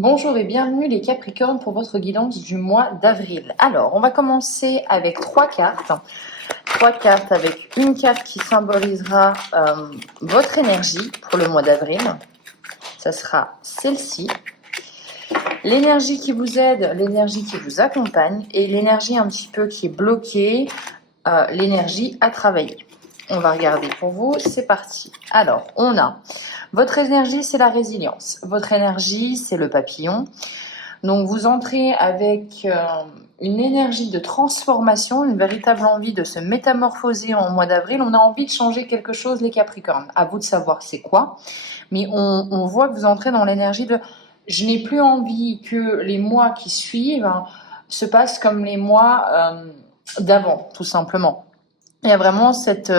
Bonjour et bienvenue les Capricornes pour votre guidance du mois d'avril. Alors, on va commencer avec trois cartes. Trois cartes avec une carte qui symbolisera votre énergie pour le mois d'avril. Ça sera celle-ci. L'énergie qui vous aide, l'énergie qui vous accompagne et l'énergie un petit peu qui est bloquée, l'énergie à travailler. On va regarder pour vous, c'est parti. Alors, on a votre énergie, c'est la résilience. Votre énergie, c'est le papillon. Donc, vous entrez avec une énergie de transformation, une véritable envie de se métamorphoser en mois d'avril. On a envie de changer quelque chose, les Capricornes. À vous de savoir c'est quoi. Mais on voit que vous entrez dans l'énergie de « je n'ai plus envie que les mois qui suivent se passent comme les mois d'avant, tout simplement ». Il y a vraiment cette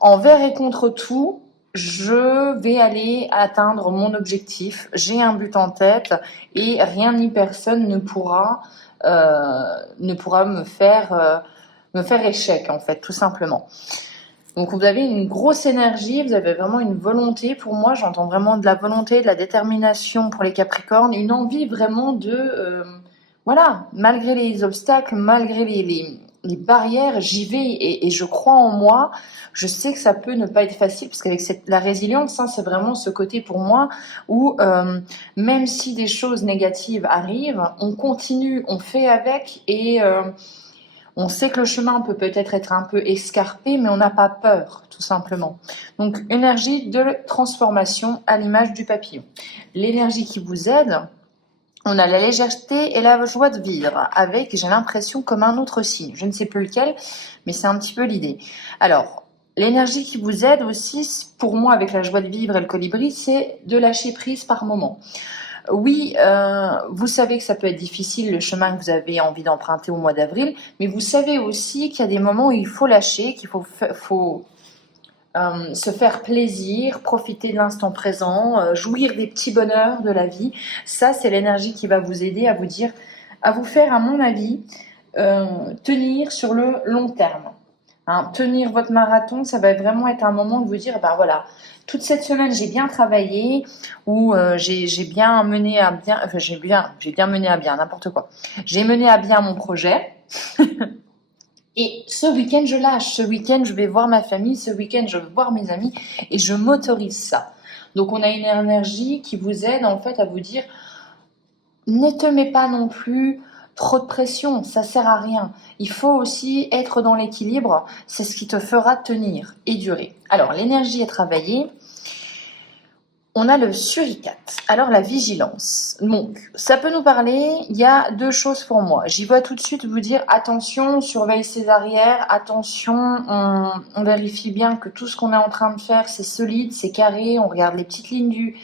envers et contre tout, je vais aller atteindre mon objectif, j'ai un but en tête et rien ni personne ne pourra me faire échec en fait, tout simplement. Donc vous avez une grosse énergie, vous avez vraiment une volonté. Pour moi, j'entends vraiment de la volonté, de la détermination pour les Capricornes, une envie vraiment de voilà, malgré les obstacles, malgré les barrières, j'y vais et je crois en moi. Je sais que ça peut ne pas être facile parce qu'avec la résilience, c'est vraiment ce côté pour moi où même si des choses négatives arrivent, on continue, on fait avec et on sait que le chemin peut-être être un peu escarpé, mais on n'a pas peur, tout simplement. Donc, énergie de transformation à l'image du papillon. L'énergie qui vous aide, on a la légèreté et la joie de vivre, avec, j'ai l'impression, comme un autre signe. Je ne sais plus lequel, mais c'est un petit peu l'idée. Alors, l'énergie qui vous aide aussi, pour moi, avec la joie de vivre et le colibri, c'est de lâcher prise par moment. Oui, vous savez que ça peut être difficile, le chemin que vous avez envie d'emprunter au mois d'avril, mais vous savez aussi qu'il y a des moments où il faut lâcher, qu'il faut se faire plaisir, profiter de l'instant présent, jouir des petits bonheurs de la vie. Ça, c'est l'énergie qui va vous aider à vous dire, à vous faire, à mon avis, tenir sur le long terme. Hein, tenir votre marathon, ça va vraiment être un moment de vous dire, ben voilà, toute cette semaine j'ai bien travaillé ou j'ai bien mené à bien, enfin j'ai bien mené à bien, n'importe quoi. J'ai mené à bien mon projet. Et ce week-end, je lâche. Ce week-end, je vais voir ma famille. Ce week-end, je vais voir mes amis. Et je m'autorise ça. Donc, on a une énergie qui vous aide, en fait, à vous dire, ne te mets pas non plus trop de pression. Ça sert à rien. Il faut aussi être dans l'équilibre. C'est ce qui te fera tenir et durer. Alors, l'énergie est travaillée. On a le suricate. Alors, la vigilance. Donc, ça peut nous parler. Il y a deux choses pour moi. J'y vois tout de suite vous dire, attention, on surveille ses arrières. Attention, on vérifie bien que tout ce qu'on est en train de faire, c'est solide, c'est carré. On regarde les petites lignes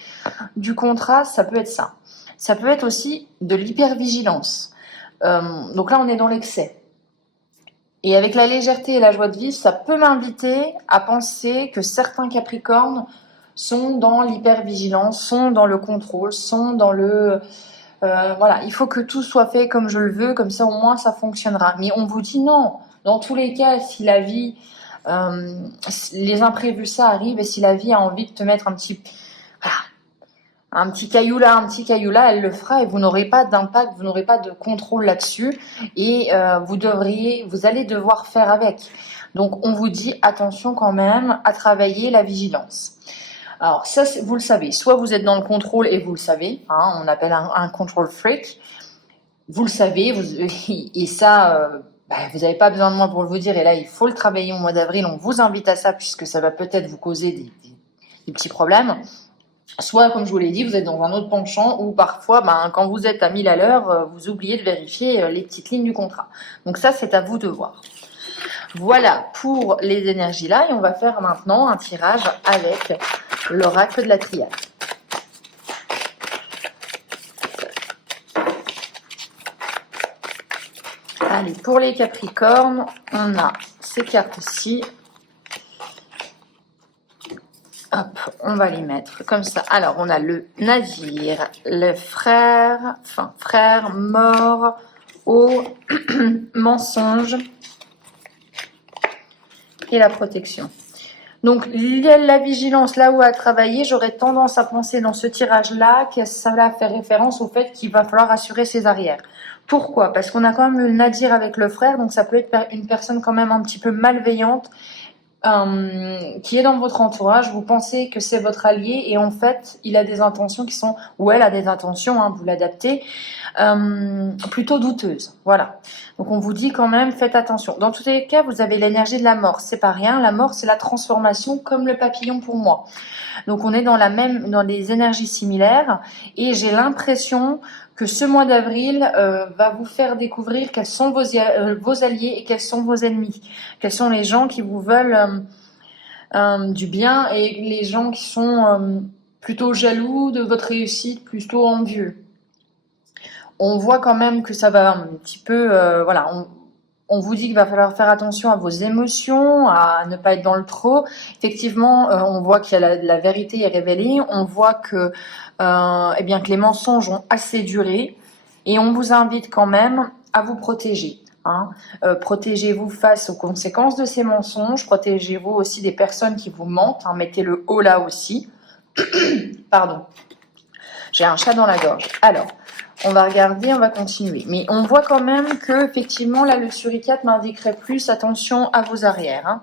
du contrat. Ça peut être ça. Ça peut être aussi de l'hypervigilance. Donc là, on est dans l'excès. Et avec la légèreté et la joie de vivre, ça peut m'inviter à penser que certains Capricornes sont dans l'hypervigilance, sont dans le contrôle, sont dans le... voilà, il faut que tout soit fait comme je le veux, comme ça au moins ça fonctionnera. Mais on vous dit non. Dans tous les cas, si la vie, les imprévus, ça arrive, et si la vie a envie de te mettre voilà, un petit caillou là, elle le fera et vous n'aurez pas d'impact, vous n'aurez pas de contrôle là-dessus et vous allez devoir faire avec. Donc on vous dit attention quand même à travailler la vigilance. Alors ça, vous le savez, soit vous êtes dans le contrôle et vous le savez, hein, on appelle un control freak, vous le savez, et ça, vous n'avez pas besoin de moi pour le vous dire, et là il faut le travailler au mois d'avril, on vous invite à ça puisque ça va peut-être vous causer des petits problèmes. Soit, comme je vous l'ai dit, vous êtes dans un autre penchant où parfois, quand vous êtes à 1000 à l'heure, vous oubliez de vérifier les petites lignes du contrat. Donc ça, c'est à vous de voir. Voilà pour les énergies là, et on va faire maintenant un tirage avec l'oracle de la triade. Allez, pour les Capricornes, on a ces cartes-ci. Hop, on va les mettre comme ça. Alors, on a le navire, le frère mort au mensonge et la protection. Donc, il y a la vigilance là où à travailler. J'aurais tendance à penser dans ce tirage-là que ça va faire référence au fait qu'il va falloir assurer ses arrières. Pourquoi? Parce qu'on a quand même le Nadir avec le frère, donc ça peut être une personne quand même un petit peu malveillante qui est dans votre entourage. Vous pensez que c'est votre allié et en fait, il a des intentions qui sont, ou elle a des intentions, hein, vous l'adaptez, plutôt douteuses. Voilà. Donc on vous dit quand même, faites attention. Dans tous les cas, vous avez l'énergie de la mort. C'est pas rien. La mort, c'est la transformation, comme le papillon pour moi. Donc on est dans dans des énergies similaires et j'ai l'impression que ce mois d'avril va vous faire découvrir quels sont vos alliés et quels sont vos ennemis. Quels sont les gens qui vous veulent du bien et les gens qui sont plutôt jaloux de votre réussite, plutôt envieux. On voit quand même que ça va un petit peu, voilà, on vous dit qu'il va falloir faire attention à vos émotions, à ne pas être dans le trop. Effectivement, on voit que la vérité est révélée. On voit que, eh bien, que les mensonges ont assez duré. Et on vous invite quand même à vous protéger. Hein. Protégez-vous face aux conséquences de ces mensonges. Protégez-vous aussi des personnes qui vous mentent. Hein. Mettez le haut là aussi. Pardon. J'ai un chat dans la gorge. Alors, on va regarder, on va continuer. Mais on voit quand même que, effectivement, là, le suricate m'indiquerait plus attention à vos arrières. Hein.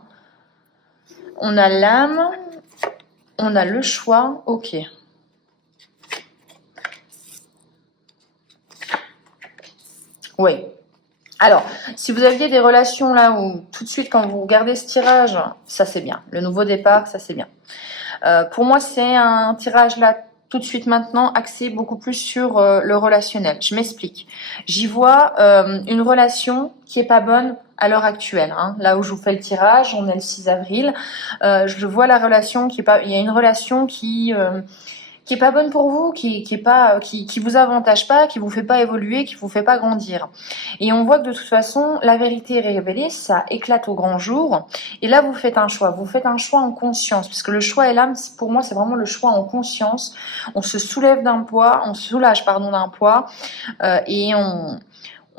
On a l'âme, on a le choix, ok. Oui. Alors, si vous aviez des relations là où, tout de suite, quand vous regardez ce tirage, ça c'est bien. Le nouveau départ, ça c'est bien. Pour moi, c'est un tirage là, tout de suite maintenant, axé beaucoup plus sur le relationnel. Je m'explique. J'y vois une relation qui est pas bonne à l'heure actuelle. Hein. Là où je vous fais le tirage, on est le 6 avril. Je vois la relation qui est pas. Il y a une relation qui est pas bonne pour vous, qui vous avantage pas, qui vous fait pas évoluer, qui vous fait pas grandir. Et on voit que de toute façon, la vérité est révélée, ça éclate au grand jour. Et là, vous faites un choix. Vous faites un choix en conscience, puisque le choix et l'âme, pour moi, c'est vraiment le choix en conscience. On se soulève d'un poids, on se soulage, pardon, d'un poids, et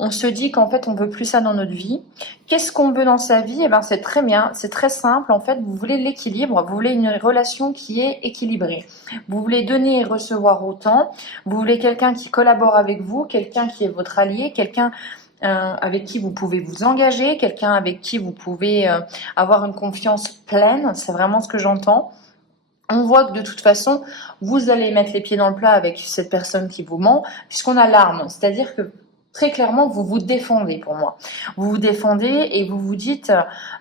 on se dit qu'en fait, on veut plus ça dans notre vie. Qu'est-ce qu'on veut dans sa vie? Eh ben, c'est très bien, c'est très simple. En fait, vous voulez l'équilibre, vous voulez une relation qui est équilibrée. Vous voulez donner et recevoir autant. Vous voulez quelqu'un qui collabore avec vous, quelqu'un qui est votre allié, quelqu'un avec qui vous pouvez vous engager, quelqu'un avec qui vous pouvez avoir une confiance pleine. C'est vraiment ce que j'entends. On voit que de toute façon, vous allez mettre les pieds dans le plat avec cette personne qui vous ment, puisqu'on a l'arme. C'est-à-dire que très clairement, vous vous défendez pour moi. Vous vous défendez et vous vous dites,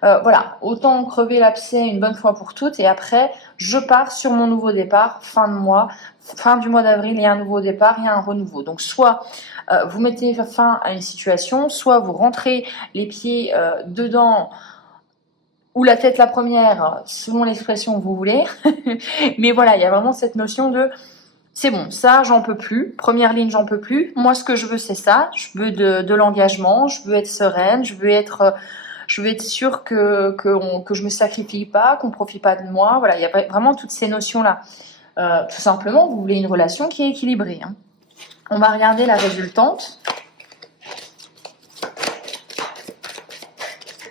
voilà, autant crever l'abcès une bonne fois pour toutes et après, je pars sur mon nouveau départ, fin de mois, fin du mois d'avril, il y a un nouveau départ, il y a un renouveau. Donc soit vous mettez fin à une situation, soit vous rentrez les pieds dedans ou la tête la première, selon l'expression que vous voulez. Mais voilà, il y a vraiment cette notion de c'est bon, ça, j'en peux plus. Première ligne, j'en peux plus. Moi, ce que je veux, c'est ça. Je veux de l'engagement. Je veux être sereine. Je veux être sûre que je me sacrifie pas, qu'on profite pas de moi. Voilà, il y a vraiment toutes ces notions-là. Tout simplement, vous voulez une relation qui est équilibrée. Hein. On va regarder la résultante.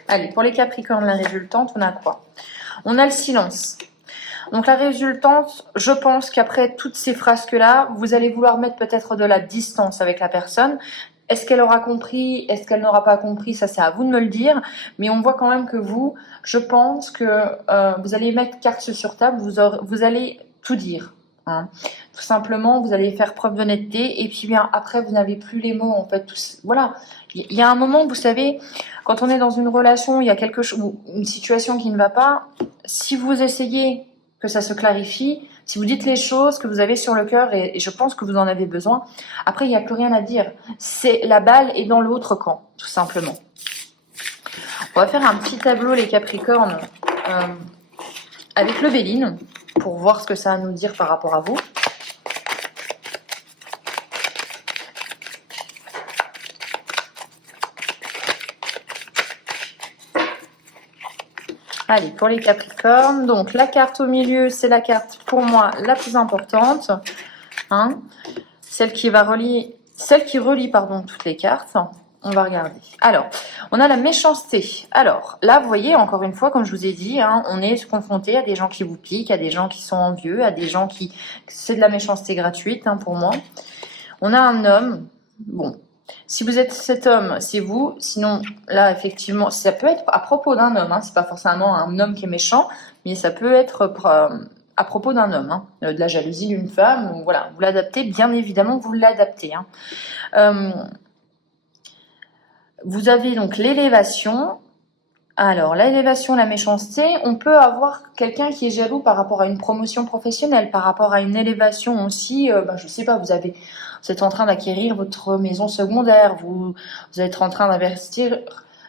Allez, pour les Capricornes, la résultante, on a quoi? On a le silence. Donc la résultante, je pense qu'après toutes ces frasques-là, vous allez vouloir mettre peut-être de la distance avec la personne. Est-ce qu'elle aura compris? Est-ce qu'elle n'aura pas compris? Ça, c'est à vous de me le dire. Mais on voit quand même que vous, je pense que vous allez mettre carte sur table, vous allez tout dire. Hein. Tout simplement, vous allez faire preuve d'honnêteté. Et puis bien après, vous n'avez plus les mots. En fait, voilà. Il y a un moment, vous savez, quand on est dans une relation, il y a quelque chose, une situation qui ne va pas. Si vous essayez que ça se clarifie, si vous dites les choses que vous avez sur le cœur, et je pense que vous en avez besoin, après, il n'y a plus rien à dire. La balle est dans l'autre camp, tout simplement. On va faire un petit tableau, les Capricornes, avec le Béline, pour voir ce que ça a à nous dire par rapport à vous. Allez, pour les Capricornes, donc la carte au milieu, c'est la carte pour moi la plus importante. Hein, celle qui relie toutes les cartes. On va regarder. Alors, on a la méchanceté. Alors, là, vous voyez, encore une fois, comme je vous ai dit, hein, on est confronté à des gens qui vous piquent, à des gens qui sont envieux, à des gens qui... C'est de la méchanceté gratuite, hein, pour moi. On a un homme. Bon, si vous êtes cet homme, c'est vous. Sinon, là, effectivement, ça peut être à propos d'un homme. Hein, c'est pas forcément un homme qui est méchant, mais ça peut être à propos d'un homme. Hein, de la jalousie d'une femme. Ou, voilà, vous l'adaptez, bien évidemment, vous l'adaptez. Hein. Vous avez donc l'élévation. Alors, l'élévation, la méchanceté, on peut avoir quelqu'un qui est jaloux par rapport à une promotion professionnelle, par rapport à une élévation aussi. Je sais pas, vous êtes en train d'acquérir votre maison secondaire, vous êtes en train d'investir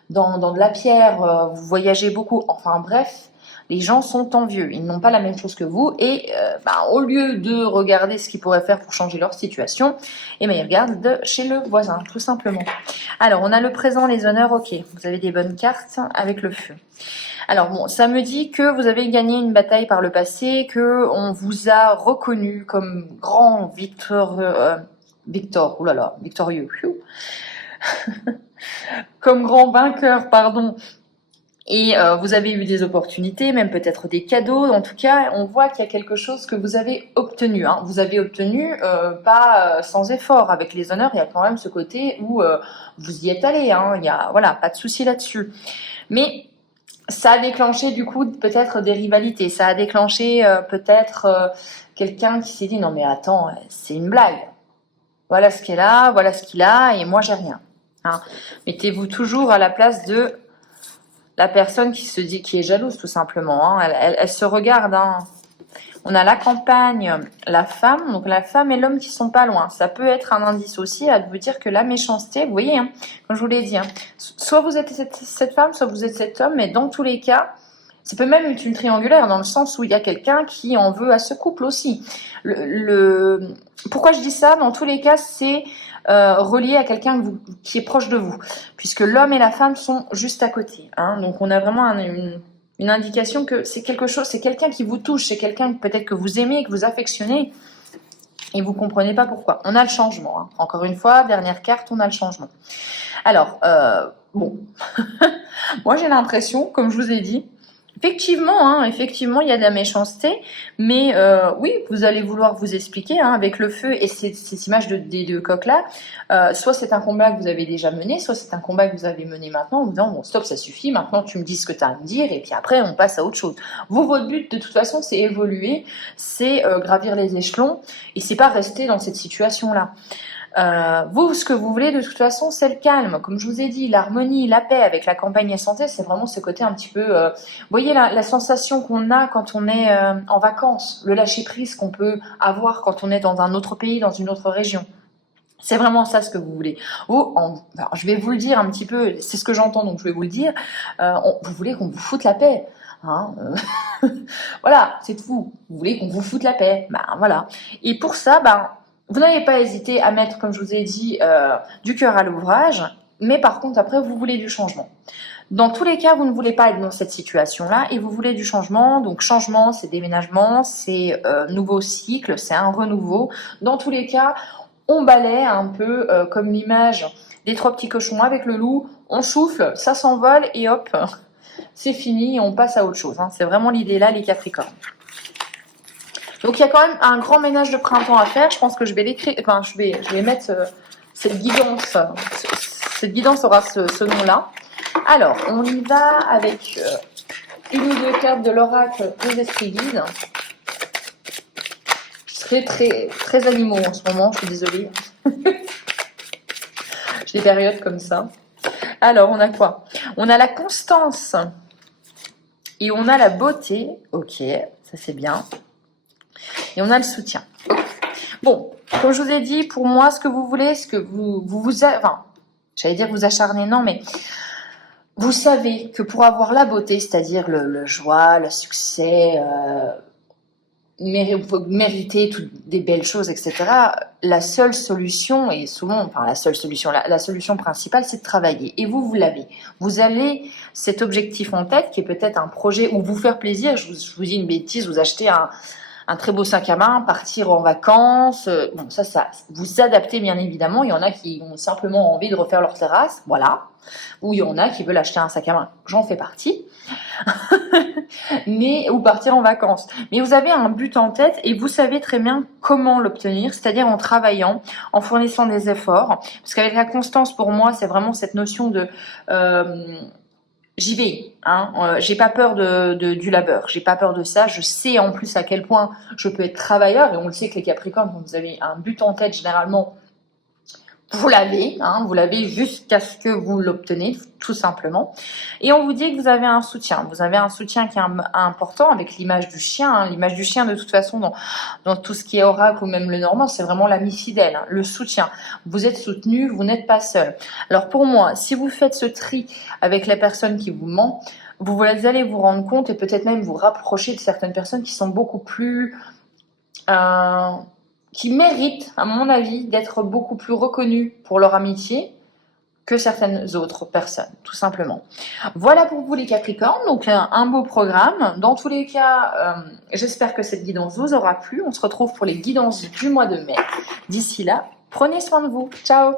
dans de la pierre, vous voyagez beaucoup. Enfin bref, les gens sont envieux, ils n'ont pas la même chose que vous et au lieu de regarder ce qu'ils pourraient faire pour changer leur situation, ils regardent chez le voisin, tout simplement. Alors, on a le présent, les honneurs, ok, vous avez des bonnes cartes avec le feu. Alors bon, ça me dit que vous avez gagné une bataille par le passé, que on vous a reconnu comme grand victorieux, comme grand vainqueur, pardon. Et vous avez eu des opportunités, même peut-être des cadeaux. En tout cas, on voit qu'il y a quelque chose que vous avez obtenu. Hein. Vous avez obtenu pas sans effort. Avec les honneurs, il y a quand même ce côté où vous y êtes allé. Hein. Il y a pas de souci là-dessus. Mais ça a déclenché du coup peut-être des rivalités. Ça a déclenché peut-être quelqu'un qui s'est dit non mais attends, c'est une blague. Voilà ce qu'elle a, voilà ce qu'il a, et moi j'ai rien. Hein. Mettez-vous toujours à la place de la personne qui est jalouse tout simplement. Hein. Elle se regarde. Hein. On a la campagne, la femme. Donc la femme et l'homme qui sont pas loin. Ça peut être un indice aussi à vous dire que la méchanceté, vous voyez, hein, comme je vous l'ai dit, hein, soit vous êtes cette femme, soit vous êtes cet homme, mais dans tous les cas, ça peut même être une triangulaire dans le sens où il y a quelqu'un qui en veut à ce couple aussi. Pourquoi je dis ça? Dans tous les cas, c'est relié à quelqu'un qui est proche de vous, puisque l'homme et la femme sont juste à côté. Hein. Donc on a vraiment une indication que c'est quelque chose, c'est quelqu'un qui vous touche, c'est quelqu'un peut-être que vous aimez, que vous affectionnez, et vous comprenez pas pourquoi. On a le changement. Hein. Encore une fois, dernière carte, on a le changement. Alors, bon, moi j'ai l'impression, comme je vous ai dit, effectivement, il y a de la méchanceté, mais oui, vous allez vouloir vous expliquer hein, avec le feu et cette image des deux coqs-là. Soit c'est un combat que vous avez déjà mené, soit c'est un combat que vous avez mené maintenant en vous disant bon stop, ça suffit, maintenant tu me dis ce que tu as à me dire et puis après on passe à autre chose. Votre but de toute façon c'est évoluer, c'est gravir les échelons et c'est pas rester dans cette situation-là. Ce que vous voulez de toute façon, c'est le calme. Comme je vous ai dit, l'harmonie, la paix avec la campagne et santé, c'est vraiment ce côté un petit peu... vous voyez la sensation qu'on a quand on est en vacances, le lâcher-prise qu'on peut avoir quand on est dans un autre pays, dans une autre région. C'est vraiment ça ce que vous voulez. Alors, je vais vous le dire un petit peu, c'est ce que j'entends, donc je vais vous le dire. Vous voulez qu'on vous foute la paix. Hein, voilà, c'est tout. Vous voulez qu'on vous foute la paix. Voilà. Et pour ça, vous n'avez pas hésité à mettre, comme je vous ai dit, du cœur à l'ouvrage, mais par contre, après, vous voulez du changement. Dans tous les cas, vous ne voulez pas être dans cette situation-là et vous voulez du changement. Donc, changement, c'est déménagement, c'est nouveau cycle, c'est un renouveau. Dans tous les cas, on balaie un peu comme l'image des trois petits cochons avec le loup. On souffle, ça s'envole et hop, c'est fini et on passe à autre chose. Hein. C'est vraiment l'idée là, les Capricornes. Donc il y a quand même un grand ménage de printemps à faire. Je pense que je vais l'écrire. Enfin, je vais mettre cette guidance. Cette guidance aura ce nom-là. Alors, on y va avec une ou deux cartes de l'oracle des esprits guides. Je serai très, très animaux en ce moment, je suis désolée. J'ai des périodes comme ça. Alors, on a quoi? On a la constance. Et on a la beauté. Ok, ça c'est bien. Et on a le soutien. Bon, comme je vous ai dit, pour moi, ce que vous voulez, ce que j'allais dire vous acharnez, non, mais vous savez que pour avoir la beauté, c'est-à-dire le joie, le succès, mériter toutes des belles choses, etc., la seule solution, et souvent, la solution principale, c'est de travailler. Et vous l'avez. Vous avez cet objectif en tête, qui est peut-être un projet ou vous faire plaisir. Je vous dis une bêtise, vous achetez un très beau sac à main, partir en vacances. Bon, ça, vous adaptez bien évidemment. Il y en a qui ont simplement envie de refaire leur terrasse, voilà. Ou il y en a qui veulent acheter un sac à main, j'en fais partie. Ou partir en vacances. Mais vous avez un but en tête et vous savez très bien comment l'obtenir, c'est-à-dire en travaillant, en fournissant des efforts. Parce qu'avec la constance, pour moi, c'est vraiment cette notion de j'y vais, hein. J'ai pas peur du labeur, j'ai pas peur de ça. Je sais en plus à quel point je peux être travailleur, et on le sait que les Capricornes, quand vous avez un but en tête, généralement, vous l'avez, hein, vous l'avez jusqu'à ce que vous l'obtenez, tout simplement. Et on vous dit que vous avez un soutien. Vous avez un soutien qui est important avec l'image du chien. Hein. L'image du chien, de toute façon, dans tout ce qui est oracle ou même le normand, c'est vraiment l'ami fidèle, hein, le soutien. Vous êtes soutenu, vous n'êtes pas seul. Alors pour moi, si vous faites ce tri avec les personnes qui vous mentent, vous allez vous rendre compte et peut-être même vous rapprocher de certaines personnes qui sont beaucoup plus... qui méritent, à mon avis, d'être beaucoup plus reconnus pour leur amitié que certaines autres personnes, tout simplement. Voilà pour vous les Capricornes, donc un beau programme. Dans tous les cas, j'espère que cette guidance vous aura plu. On se retrouve pour les guidances du mois de mai. D'ici là, prenez soin de vous. Ciao!